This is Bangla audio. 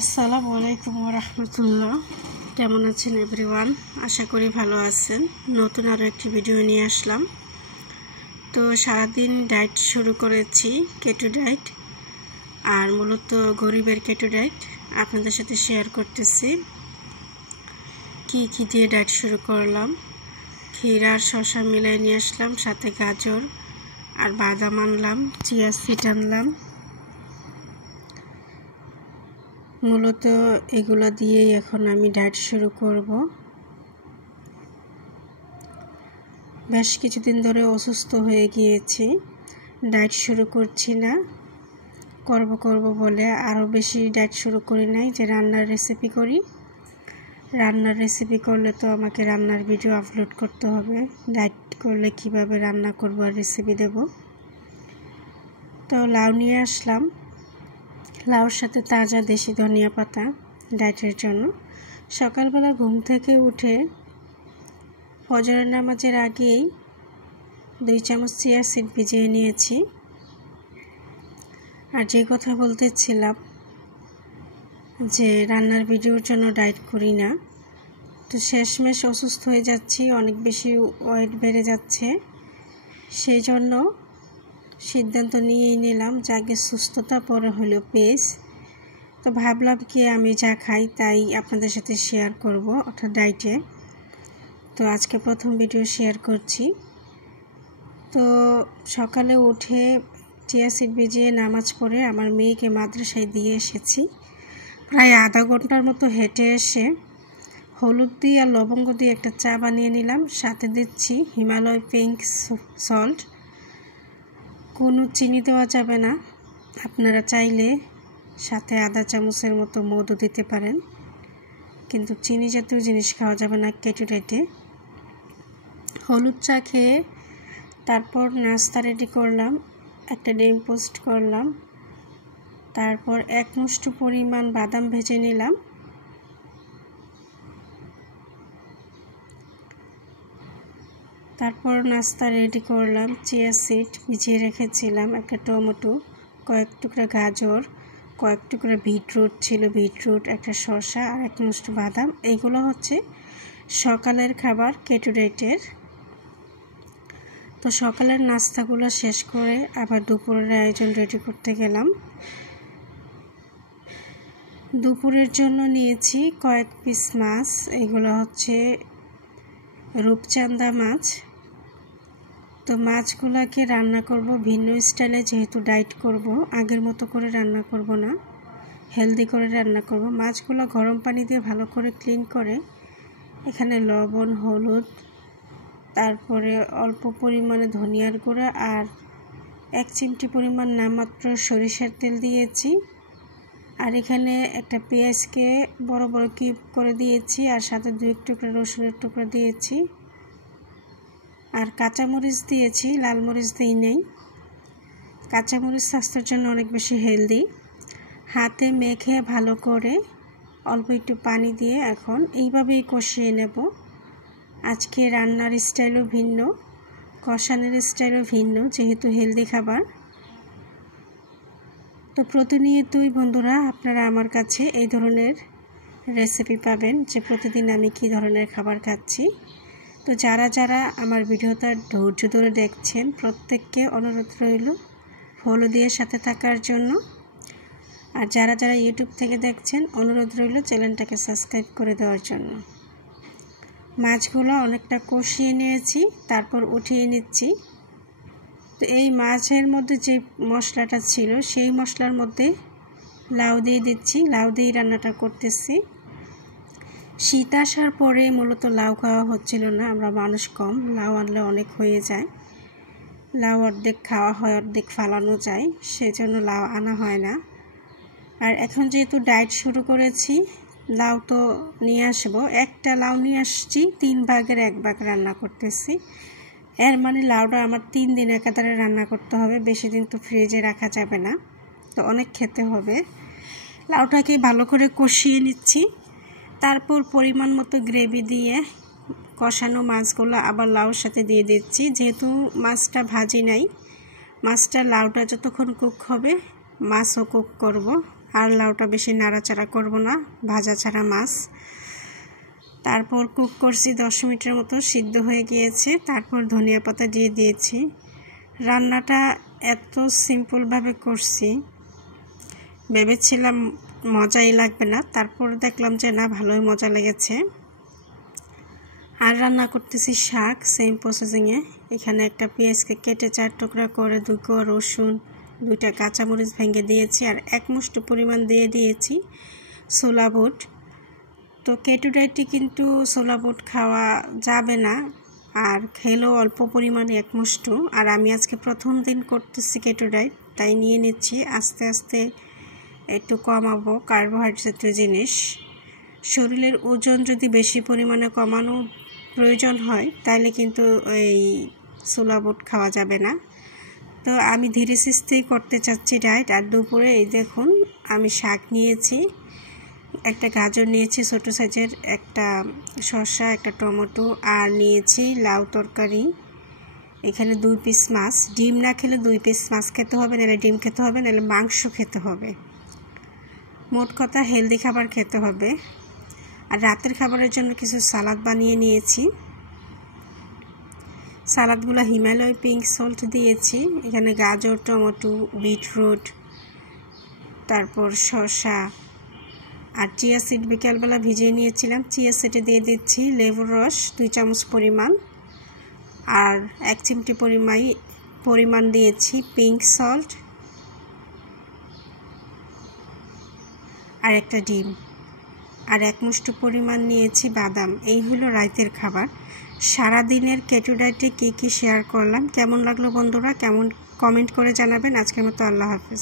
আসসালামু আলাইকুম ওয়া রাহমাতুল্লাহ। কেমন আছেন এভরিওয়ান? আশা করি ভালো আছেন। নতুন আরও একটি ভিডিও নিয়ে আসলাম। তো সারাদিন ডায়েট শুরু করেছি, কেটো ডায়েট, আর মূলত গরিবের কেটো ডায়েট আপনাদের সাথে শেয়ার করতেছি। কি দিয়ে ডায়েট শুরু করলাম। ক্ষীর আর শসা মিলাই নিয়ে আসলাম, সাথে গাজর আর বাদাম আনলাম, চিয়া সিড আনলাম। মূলত এগুলো দিয়েই এখন আমি ডায়েট শুরু করব। বেশ কিছুদিন ধরে অসুস্থ হয়ে গিয়েছি, ডায়েট শুরু করছি না, করব বলে আরও বেশি ডায়েট শুরু করি নাই যে রান্নার রেসিপি করি। রান্নার রেসিপি করলে তো আমাকে রান্নার ভিডিও আপলোড করতে হবে, ডায়েট করলে কিভাবে রান্না করব আর রেসিপি দেব। তো লাউ নিয়ে আসলাম, লাউর সাথে তাজা দেশি ধনিয়া পাতা ডায়েটের জন্য। সকালবেলা ঘুম থেকে উঠে ফজরের নামাজের আগেই 2 চামচ চিয়া সিড ভিজিয়ে নিয়েছি। আর যে কথা বলতেছিলাম যে রান্নার ভিডিওর জন্য ডায়েট করি না, তো শেষমেশ অসুস্থ হয়ে যাচ্ছি, অনেক বেশি ওয়েট বেড়ে যাচ্ছে। সেই জন্য সিদ্ধান্ত নিয়েই নিলাম যে আগে সুস্থতা পরে হলো পেস। তো ভাবলাম কি আমি যা খাই তাই আপনাদের সাথে শেয়ার করব, অর্থাৎ ডায়েটে। তো আজকে প্রথম ভিডিও শেয়ার করছি। তো সকালে উঠে চিয়া সিড ভিজিয়ে নামাজ পড়ে আমার মেয়েকে মাদ্রাসায় দিয়ে এসেছি। প্রায় আধা ঘন্টার মতো হেঁটে এসে হলুদ দিয়ে আর লবঙ্গ দিয়ে একটা চা বানিয়ে নিলাম, সাথে দিচ্ছি হিমালয় পিঙ্ক সল্ট। কোনো চিনি দেওয়া যাবে না, আপনারা চাইলে সাথে আধা চামচের মতো মধু দিতে পারেন, কিন্তু চিনি জাতীয় জিনিস খাওয়া যাবে না কেটো ডায়েটে। হলুদ চা খেয়ে তারপর নাস্তা রেডি করলাম, একটা ডিম পোস্ট করলাম, তারপর 1 মুষ্টি পরিমাণ বাদাম ভেজে নিলাম। তারপর নাস্তা রেডি করলাম, চিয়া সিড ভিজিয়ে রেখেছিলাম, একটা টমেটো, কয়েক টুকরা গাজর, কয়েক টুকরা বিটরুট ছিল, বিটরুট, একটা শসা আর 1 মুষ্টি বাদাম। এইগুলো হচ্ছে সকালের খাবার কেটো ডায়েটের। তো সকালের নাস্তাগুলো শেষ করে আবার দুপুরের আয়োজন রেডি করতে গেলাম। দুপুরের জন্য নিয়েছি কয়েক পিস মাছ, এগুলো হচ্ছে রূপচাঁদা মাছ। তো মাছগুলোকে রান্না করব ভিন্ন স্টাইলে, যেহেতু ডায়েট করব, আগের মতো করে রান্না করব না, হেলদি করে রান্না করব। মাছগুলো গরম পানি দিয়ে ভালো করে ক্লিন করে এখানে লবণ, হলুদ, তারপরে অল্প পরিমাণে ধনিয়ার গুঁড়া আর 1 চিমটি পরিমাণ নামমাত্র সরিষার তেল দিয়েছি। আর এখানে একটা পেঁয়াজকে বড় বড় কিউব করে দিয়েছি, আর সাথে 2 টুকরা রসুনের টুকরা দিয়েছি, আর কাঁচামরিচ দিয়েছি, লাল মরিচ দিই নেই। কাঁচামরিচ স্বাস্থ্যের জন্য অনেক বেশি হেলদি। হাতে মেখে ভালো করে অল্প একটু পানি দিয়ে এখন এইভাবেই কষিয়ে নেব। আজকে রান্নার স্টাইলও ভিন্ন, কষানোর স্টাইলও ভিন্ন, যেহেতু হেলদি খাবার। তো প্রতিনিয়তই বন্ধুরা আপনারা আমার কাছে এই ধরনের রেসিপি পাবেন, যে প্রতিদিন আমি কী ধরনের খাবার খাচ্ছি। তো যারা আমার ভিডিওটা ধৈর্য ধরে দেখছেন, প্রত্যেককে অনুরোধ রইল ফলো দিয়ে সাথে থাকার জন্য। আর যারা ইউটিউব থেকে দেখছেন, অনুরোধ রইল চ্যানেলটাকে সাবস্ক্রাইব করে দেওয়ার জন্য। মাছগুলো অনেকটা কষিয়ে নিয়েছি, তারপর উঠিয়ে নিচ্ছি। তো এই মাছের মধ্যে যে মশলাটা ছিল, সেই মশলার মধ্যে লাউ দিয়ে দিচ্ছি, লাউ দিয়ে রান্নাটা করতেছি। শীত আসার পরে মূলত লাউ খাওয়া হচ্ছিল না, আমরা মানুষ কম, লাউ আনলে অনেক হয়ে যায়। লাউ অর্ধেক খাওয়া হয়, অর্ধেক ফালানো যায়, সেজন্য লাউ আনা হয় না। আর এখন যেহেতু ডায়েট শুরু করেছি, লাউ তো নিয়ে আসবো, একটা লাউ নিয়ে আসছি, 3 ভাগের 1 ভাগ রান্না করতেছি। এর মানে লাউটা আমার 3 দিন একাধারে রান্না করতে হবে, বেশি দিন তো ফ্রিজে রাখা যাবে না, তো অনেক খেতে হবে। লাউটাকে ভালো করে কষিয়ে নিচ্ছি, তারপর পরিমাণ মতো গ্রেভি দিয়ে কষানো মাছগুলো আবার লাউর সাথে দিয়ে দিচ্ছি। যেহেতু মাছটা ভাজি নাই, মাছটা লাউটা যতক্ষণ কুক হবে মাছও কুক করব, আর লাউটা বেশি নাড়াচাড়া করব না, ভাজা ছাড়া মাছ। তারপর কুক করছি 10 মিনিটের মতো, সিদ্ধ হয়ে গিয়েছে। তারপর ধনিয়া পাতা দিয়ে দিয়েছি। রান্নাটা এত সিম্পলভাবে করছি, ভেবেছিলাম মজাই লাগবে না, তারপর দেখলাম যে না, ভালোই মজা লেগেছে। আর রান্না করতেছি শাক, সেম প্রসেসিংয়ে। এখানে একটা পেঁয়াজকে কেটে 4 টুকরা করে, 2 কোয়া রসুন, 2টা কাঁচামরিচ ভেঙে দিয়েছি, আর 1 মুষ্টি পরিমাণ দিয়ে দিয়েছি ছোলা বুট। তো কেটো ডায়েটে কিন্তু ছোলা বুট খাওয়া যাবে না, আর খেলেও অল্প পরিমাণে 1 মুষ্টি। আর আমি আজকে প্রথম দিন করতেছি কেটো ডায়েট, তাই নিয়ে নিচ্ছি। আস্তে আস্তে একটু কমাবো কার্বোহাইড্রেট জাতীয় জিনিস। শরীরের ওজন যদি বেশি পরিমাণে কমানো প্রয়োজন হয় তাহলে কিন্তু এই ছোলা বুট খাওয়া যাবে না। তো আমি ধীরে সুস্থেই করতে চাচ্ছি ডায়েট। আর দুপুরে এই দেখুন, আমি শাক নিয়েছি, একটা গাজর নিয়েছি ছোটো সাইজের, একটা শসা, একটা টমেটো, আর নিয়েছি লাউ তরকারি। এখানে 2 পিস মাছ। ডিম না খেলে 2 পিস মাছ খেতে হবে, নাহলে ডিম খেতে হবে, নাহলে মাংস খেতে হবে। মোট কথা হেলদি খাবার খেতে হবে। আর রাতের খাবারের জন্য কিছু সালাদ বানিয়ে নিয়েছি। সালাদগুলো হিমালয় পিঙ্ক সল্ট দিয়েছি। এখানে গাজর, টমেটো, বিটরুট, তারপর শসা, আর চিয়া সিড বিকালবেলা ভিজিয়ে নিয়েছিলাম, চিয়া সিডে দিয়ে দিচ্ছি লেবুর রস 2 চামচ পরিমাণ, আর 1 চিমটি পরিমাণ দিয়েছি পিঙ্ক সল্ট, আর একটা ডিম, আর 1 মুষ্টি পরিমাণ নিয়েছি বাদাম। এই হলো রাতের খাবার। সারাদিনের কেটো ডায়েটে কী শেয়ার করলাম, কেমন লাগলো বন্ধুরা, কমেন্ট করে জানাবেন। আজকের মতো আল্লাহ হাফেজ।